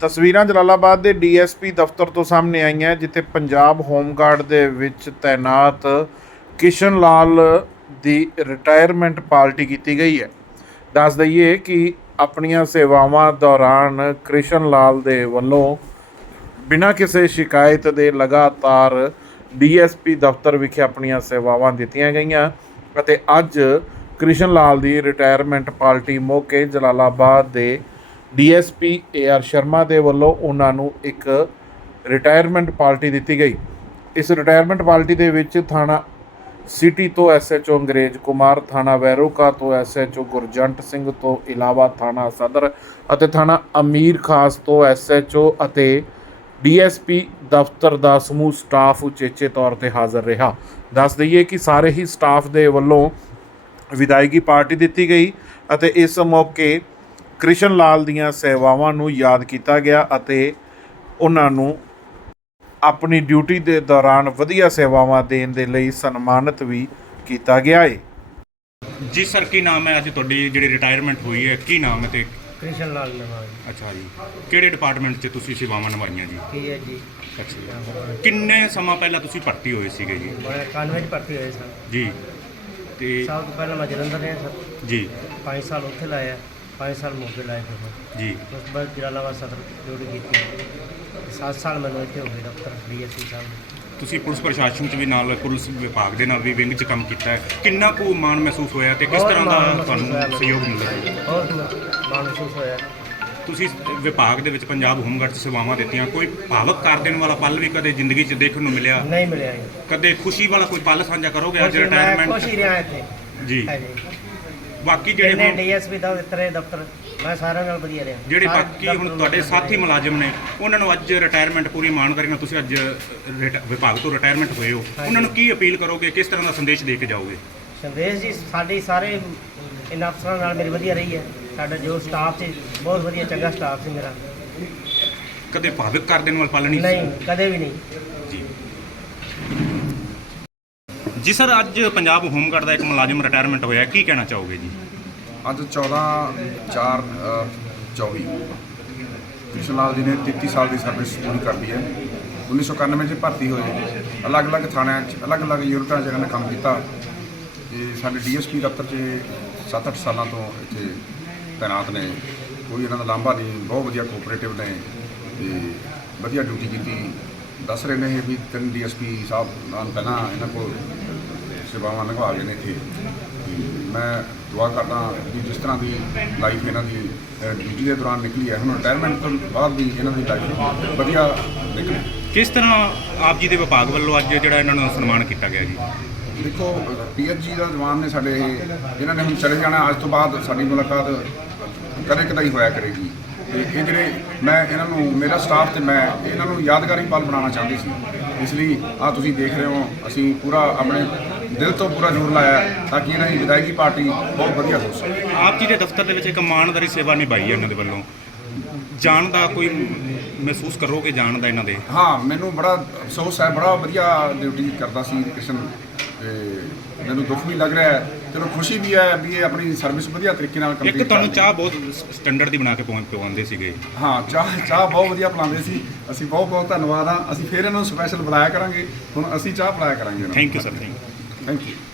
ਤਸਵੀਰਾਂ ਜਲਾਲਾਬਾਦ ਦੇ ਡੀਐਸਪੀ ਦਫ਼ਤਰ ਤੋਂ ਸਾਹਮਣੇ ਆਈਆਂ ਜਿੱਥੇ ਪੰਜਾਬ ਹੋਮਗਾਰਡ ਦੇ ਵਿੱਚ ਤੈਨਾਤ ਕਿਸ਼ਨ ਲਾਲ ਦੀ ਰਿਟਾਇਰਮੈਂਟ ਪਾਰਟੀ ਕੀਤੀ ਗਈ ਹੈ। ਦੱਸ ਦਈਏ ਕਿ ਆਪਣੀਆਂ ਸੇਵਾਵਾਂ ਦੌਰਾਨ ਕ੍ਰਿਸ਼ਨ ਲਾਲ ਦੇ ਵੱਲੋਂ ਬਿਨਾਂ ਕਿਸੇ ਸ਼ਿਕਾਇਤ ਦੇ ਲਗਾਤਾਰ ਡੀਐਸਪੀ ਦਫ਼ਤਰ ਵਿਖੇ ਆਪਣੀਆਂ ਸੇਵਾਵਾਂ ਦਿੱਤੀਆਂ ਗਈਆਂ ਅਤੇ ਅੱਜ ਕ੍ਰਿਸ਼ਨ ਲਾਲ ਦੀ ਰਿਟਾਇਰਮੈਂਟ ਪਾਰਟੀ ਮੌਕੇ ਜਲਾਲਾਬਾਦ ਦੇ ਡੀਐਸਪੀ ਏਆਰ ਸ਼ਰਮਾ ਦੇ ਵੱਲੋਂ ਉਹਨਾਂ ਨੂੰ ਇੱਕ ਰਿਟਾਇਰਮੈਂਟ ਪਾਰਟੀ ਦਿੱਤੀ ਗਈ। ਇਸ ਰਿਟਾਇਰਮੈਂਟ ਪਾਰਟੀ ਦੇ ਵਿੱਚ ਥਾਣਾ ਸਿਟੀ ਤੋਂ ਐਸਐਚਓ ਅੰਗਰੇਜ਼ ਕੁਮਾਰ, ਥਾਣਾ ਵੈਰੋਕਾ ਤੋਂ ਐਸਐਚਓ ਗੁਰਜੰਟ ਸਿੰਘ ਤੋਂ ਇਲਾਵਾ ਥਾਣਾ ਸਦਰ ਅਤੇ ਥਾਣਾ ਅਮੀਰ ਖਾਸ ਤੋਂ ਐਸਐਚਓ ਅਤੇ ਡੀਐਸਪੀ ਦਫ਼ਤਰ ਦਾ ਸਮੂਹ ਸਟਾਫ ਉਚੇਚੇ ਤੌਰ ਤੇ ਹਾਜ਼ਰ ਰਿਹਾ। ਦੱਸ ਦਈਏ ਕਿ ਸਾਰੇ ਹੀ ਸਟਾਫ ਦੇ ਵੱਲੋਂ ਵਿਦਾਇਗੀ ਪਾਰਟੀ ਦਿੱਤੀ ਗਈ ਅਤੇ ਇਸ ਮੌਕੇ ਕ੍ਰਿਸ਼ਨ ਲਾਲ ਦੀਆਂ ਸੇਵਾਵਾਂ ਨੂੰ ਯਾਦ ਕੀਤਾ ਗਿਆ ਅਤੇ ਉਹਨਾਂ ਨੂੰ ਆਪਣੀ ਡਿਊਟੀ ਦੇ ਦੌਰਾਨ ਵਧੀਆ ਸੇਵਾਵਾਂ ਦੇਣ ਦੇ ਲਈ ਸਨਮਾਨਿਤ ਵੀ ਕੀਤਾ ਗਿਆ ਹੈ। ਜੀ ਸਰ, ਕੀ ਨਾਮ ਹੈ? ਅੱਜ ਤੁਹਾਡੀ ਜਿਹੜੀ ਰਿਟਾਇਰਮੈਂਟ ਹੋਈ ਹੈ, ਕੀ ਨਾਮ ਹੈ? ਤੇ ਕ੍ਰਿਸ਼ਨ ਲਾਲ ਨਿਵਾਜ। ਅੱਛਾ ਜੀ, ਕਿਹੜੇ ਡਿਪਾਰਟਮੈਂਟ 'ਚ ਤੁਸੀਂ ਸੇਵਾਵਾਂ ਨਿਭਾਈਆਂ ਜੀ? ਕੀ ਹੈ ਜੀ? ਅੱਛਾ ਜੀ, ਕਿੰਨੇ ਸਮਾਂ ਪਹਿਲਾਂ ਤੁਸੀਂ ਭਰਤੀ ਹੋਏ ਸੀਗੇ ਜੀ? ਮੈਂ ਕਾਨਵੈਂਟ ਭਰਤੀ ਹੋਏ ਸਨ ਜੀ, ਤੇ ਸਭ ਤੋਂ ਪਹਿਲਾਂ ਮੈਂ ਜਲੰਧਰ ਰਿਹਾ ਸਰ, ਜੀ 5 ਸਾਲ ਉੱਥੇ ਲਾਇਆ, 5 ਸਾਲ ਮੋਗੇ ਲਾਏ ਫਿਰ ਜੀ ਉਸ ਤੋਂ ਬਾਅਦ ਜਲਾਲਾਬਾਦ ਸਦਰ ਡਿਊਟੀ ਕੀਤੀ। 7 ਸਾਲ ਮੈਨੂੰ ਇੱਥੇ ਹੋ ਗਏ ਦਫ਼ਤਰ ਡੀਐਸਪੀ ਸਾਹਿਬ ਦੇ। ਤੁਸੀਂ ਪੁਲਿਸ ਪ੍ਰਸ਼ਾਸਨ 'ਚ ਵੀ ਨਾਲ, ਪੁਲਿਸ ਵਿਭਾਗ ਦੇ ਨਾਲ ਵੀ ਵਿੰਗ 'ਚ ਕੰਮ ਕੀਤਾ ਹੈ। ਕਿੰਨਾ ਕੁ ਮਾਣ ਮਹਿਸੂਸ ਹੋਇਆ ਤੇ ਕਿਸ ਤਰ੍ਹਾਂ ਦਾ ਤੁਹਾਨੂੰ ਸਹਿਯੋਗ ਮਿਲਿਆ? ਬਹੁਤ ਮਾਣ ਮਹਿਸੂਸ ਹੋਇਆ। ਤੁਸੀਂ ਵਿਭਾਗ ਦੇ ਵਿੱਚ ਪੰਜਾਬ ਹੋਮਗਾਰਡ 'ਚ ਸੇਵਾਵਾਂ ਦਿੱਤੀਆਂ, ਕੋਈ ਭਾਵਕ ਕਰ ਦੇਣ ਵਾਲਾ ਪਲ ਵੀ ਕਦੇ ਜ਼ਿੰਦਗੀ 'ਚ ਦੇਖਣ ਨੂੰ ਮਿਲਿਆ? ਨਹੀਂ ਮਿਲਿਆ ਜੀ। ਕਦੇ ਖੁਸ਼ੀ ਵਾਲਾ ਕੋਈ ਪਲ ਸਾਂਝਾ ਕਰੋਗੇ ਅੱਜ ਮੈਂ ਰਿਟਾਇਰਮੈਂਟ? ਖੁਸ਼ ਹੀ ਰਿਹਾ ਇੱਥੇ ਜੀ। ਹਾਂਜੀ, ਬਾਕੀ ਜਿਹੜੇ ਜਿਹੜੇ ਡੀਐਸਪੀ ਦਾ ਇਤਰੇ ਦਫ਼ਤਰ ਮੈਂ ਸਾਰਿਆਂ ਨਾਲ ਵਧੀਆ ਰਿਹਾ। ਜਿਹੜੇ ਸਾਰੇ ਬਾਕੀ ਹੁਣ ਦਫ਼ਤਰ ਤੁਹਾਡੇ ਵਧੀਆ ਸਾਥੀ ਮੁਲਾਜ਼ਮ ਨੇ, ਉਹਨਾਂ ਨੂੰ ਅੱਜ ਰਿਟਾਇਰਮੈਂਟ ਪੂਰੀ ਇਮਾਨਦਾਰੀ ਨਾਲ ਤੁਸੀਂ ਅੱਜ ਵਿਭਾਗ ਤੋਂ ਰਿਟਾਇਰਮੈਂਟ ਹੋਏ ਹੋ, ਉਹਨਾਂ ਨੂੰ ਕੀ ਅਪੀਲ ਕਰੋਗੇ? ਕਿਸ ਤਰ੍ਹਾਂ ਦਾ ਸੰਦੇਸ਼ ਦੇ ਕੇ ਜਾਓਗੇ? ਸੰਦੇਸ਼ ਜੀ, ਸਾਡੀ ਸਾਰੇ ਇਹਨਾਂ ਅਫਸਰਾਂ ਨਾਲ ਮੇਰੀ ਵਧੀਆ ਰਹੀ ਹੈ। ਸਾਡਾ ਜੋ ਸਟਾਫ ਸੀ ਬਹੁਤ ਵਧੀਆ, ਚੰਗਾ ਸਟਾਫ ਸੀ ਮੇਰਾ। ਕਦੇ ਭਾਵਿਕ ਕਰ ਦੇਣ ਵਾਲਾ ਪਲ ਨਹੀਂ? ਨਹੀਂ, ਕਦੇ ਵੀ ਨਹੀਂ ਜੀ। ਜੀ ਸਰ, ਅੱਜ ਪੰਜਾਬ ਹੋਮਗਾਰਡ ਦਾ ਇੱਕ ਮੁਲਾਜ਼ਮ ਰਿਟਾਇਰਮੈਂਟ ਹੋਇਆ, ਕੀ ਕਹਿਣਾ ਚਾਹੋਗੇ ਜੀ? ਅੱਜ 14/4/24 ਕ੍ਰਿਸ਼ਨ ਲਾਲ ਜੀ ਨੇ 33 ਸਾਲ ਦੀ ਸਰਵਿਸ ਪੂਰੀ ਕਰਦੀ ਹੈ। 1991 'ਚ ਭਰਤੀ ਹੋਏ, ਅਲੱਗ-ਅਲੱਗ ਥਾਣਿਆਂ 'ਚ ਅਲੱਗ-ਅਲੱਗ ਯੂਨਿਟਾਂ 'ਚ ਇਹਨਾਂ ਨੇ ਕੰਮ ਕੀਤਾ ਤੇ ਸਾਡੇ ਡੀਐਸਪੀ ਦਫ਼ਤਰ 'ਚ 7-8 ਸਾਲਾਂ ਤੋਂ ਇੱਥੇ ਤੈਨਾਤ ਨੇ। ਕੋਈ ਇਹਨਾਂ ਦਾ ਲਾਂਭਾ ਨਹੀਂ, ਬਹੁਤ ਵਧੀਆ ਕੋਆਪਰੇਟਿਵ ਨੇ ਤੇ ਵਧੀਆ ਡਿਊਟੀ ਕੀਤੀ। ਦੱਸ ਰਹੇ ਨੇ ਇਹ ਵੀ 3 ਡੀਐਸਪੀ ਸਾਹਿਬ ਨਾਲ ਪਹਿਲਾਂ ਇਹਨਾਂ ਕੋਲ ਸੇਵਾਵਾਂ ਨਿਭਾ ਗਏ ਨੇ ਇੱਥੇ। ਮੈਂ ਦੁਆ ਕਰਦਾ ਕਿ ਜਿਸ ਤਰ੍ਹਾਂ ਦੀ ਲਾਈਫ ਇਹਨਾਂ ਦੀ ਡਿਊਟੀ ਦੇ ਦੌਰਾਨ ਨਿਕਲੀ ਹੈ, ਹੁਣ ਰਿਟਾਇਰਮੈਂਟ ਤੋਂ ਬਾਅਦ ਵੀ ਇਹਨਾਂ ਦੀ ਲਾਈਫ ਵਧੀਆ ਨਿਕਲੇ। ਕਿਸ ਤਰ੍ਹਾਂ ਆਪ ਜੀ ਦੇ ਵਿਭਾਗ ਵੱਲੋਂ ਅੱਜ ਜਿਹੜਾ ਇਹਨਾਂ ਨੂੰ ਸਨਮਾਨ ਕੀਤਾ ਗਿਆ ਜੀ? ਦੇਖੋ, ਪੀਐਚਜੀ ਦਾ ਜਵਾਨ ਨੇ ਸਾਡੇ ਇਹਨਾਂ ਨੇ ਹੁਣ ਚਲੇ ਜਾਣਾ। ਅੱਜ ਤੋਂ ਬਾਅਦ ਸਾਡੀ ਮੁਲਾਕਾਤ ਕਦੇ ਕਦਾਈ ਹੋਇਆ ਕਰੇਗੀ ਤੇ ਇਹ ਜਿਹੜੇ ਮੈਂ ਇਹਨਾਂ ਨੂੰ, ਮੇਰਾ ਸਟਾਫ ਤੇ ਮੈਂ ਇਹਨਾਂ ਨੂੰ ਯਾਦਗਾਰੀ ਪਲ ਬਣਾਉਣਾ ਚਾਹੁੰਦੀ ਸੀ। ਇਸ ਲਈ ਆ ਤੁਸੀਂ ਦੇਖ ਰਹੇ ਹੋ, ਅਸੀਂ ਪੂਰਾ ਆਪਣੇ ਦਿਲ ਤੋਂ ਪੂਰਾ ਜ਼ੋਰ ਲਾਇਆ ਤਾਂ ਕਿ ਇਹਨਾਂ ਦੀ ਵਿਦਾਇਗੀ ਪਾਰਟੀ ਬਹੁਤ ਵਧੀਆ ਹੋ ਸਕੇ। ਆਪ ਜੀ ਦੇ ਦਫ਼ਤਰ ਦੇ ਵਿੱਚ ਇੱਕ ਇਮਾਨਦਾਰੀ ਸੇਵਾ ਨਿਭਾਈ ਹੈ ਇਹਨਾਂ ਦੇ ਵੱਲੋਂ, ਜਾਣ ਦਾ ਕੋਈ ਮਹਿਸੂਸ ਕਰੋਗੇ ਜਾਣ ਦਾ ਇਹਨਾਂ ਦੇ? ਹਾਂ, ਮੈਨੂੰ ਬੜਾ ਅਫਸੋਸ ਹੈ, ਬੜਾ ਵਧੀਆ ਡਿਊਟੀ ਕਰਦਾ ਸੀ ਕ੍ਰਿਸ਼ਨ ਤੇ ਮੈਨੂੰ ਦੁੱਖ ਵੀ ਲੱਗ ਰਿਹਾ ਹੈ, ਚਲੋ ਖੁਸ਼ੀ ਵੀ ਹੈ ਵੀ ਇਹ ਆਪਣੀ ਸਰਵਿਸ ਵਧੀਆ ਤਰੀਕੇ ਨਾਲ ਕੰਪਲੀਟ ਇੱਕ ਤੁਹਾਨੂੰ ਚਾਹ ਬਹੁਤ ਸਟੈਂਡਰਡ ਦੀ ਬਣਾ ਕੇ ਪਵਾਉਂਦੇ ਸੀਗੇ। ਹਾਂ, ਚਾਹ ਬਹੁਤ ਵਧੀਆ ਪਿਲਾਉਂਦੇ ਸੀ। ਅਸੀਂ ਬਹੁਤ ਬਹੁਤ ਧੰਨਵਾਦ ਹਾਂ। ਅਸੀਂ ਫਿਰ ਇਹਨਾਂ ਨੂੰ ਸਪੈਸ਼ਲ ਬੁਲਾਇਆ ਕਰਾਂਗੇ। ਹੁਣ ਅਸੀਂ ਚਾਹ ਪਿਲਾਇਆ ਕਰਾਂਗੇ। Thank you sir, thank you. Thank you.